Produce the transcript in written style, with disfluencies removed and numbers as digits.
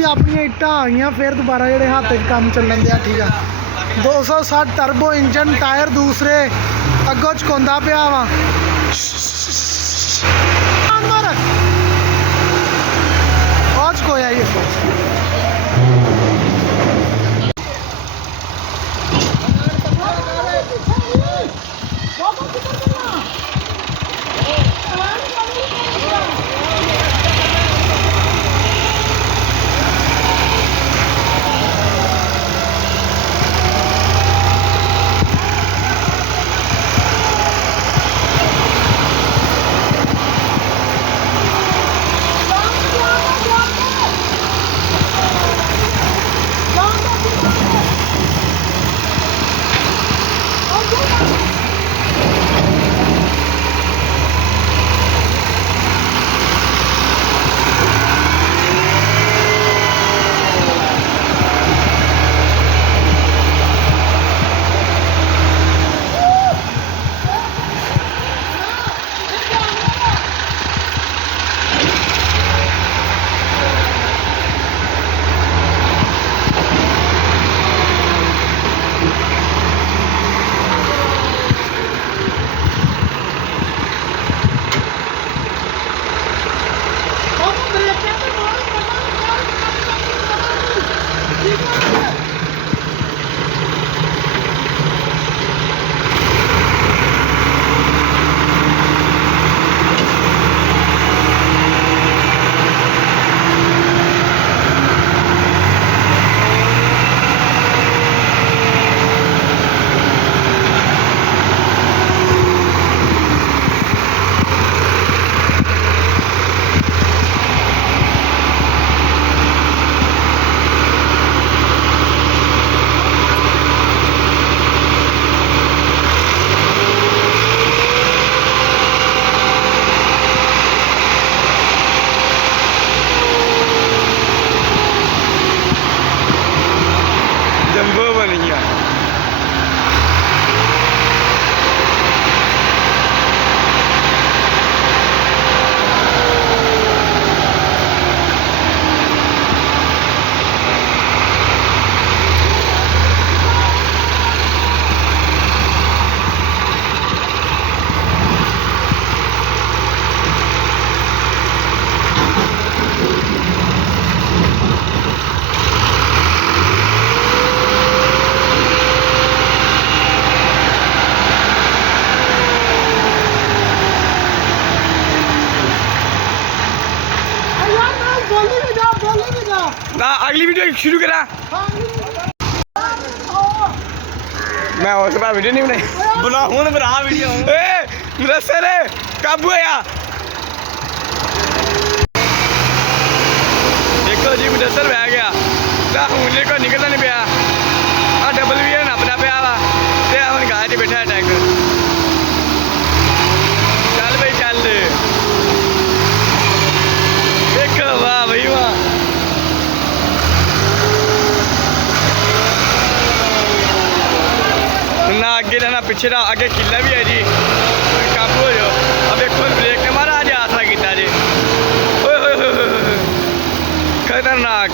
जी अपन इट्टा आ गई फिर दोबारा जो हाथ काम चलन दिया। ठीक है 260 टर्बो इंजन टायर दूसरे अगों चुकांदा पिया वा चुकोया ये अगली वीडियो शुरू करा। मैं और बार वीडियो नहीं बनाई बना हूं ना बना वीडियो मेरा सर काबू आया देखो जी मेरा सर बह गया ना उंगली को निकलना नहीं पाया आ डबल भी है नपना पाया वा ते हम गाय च बैठा है टैंकर चल भाई चल देखो वाह भाई वाह ना आगे रहना पीछे ना आगे किला भी है जी काबू हो जाओ अब देखो ब्रेक ने मारा आज आसरा किया जी खतरनाक।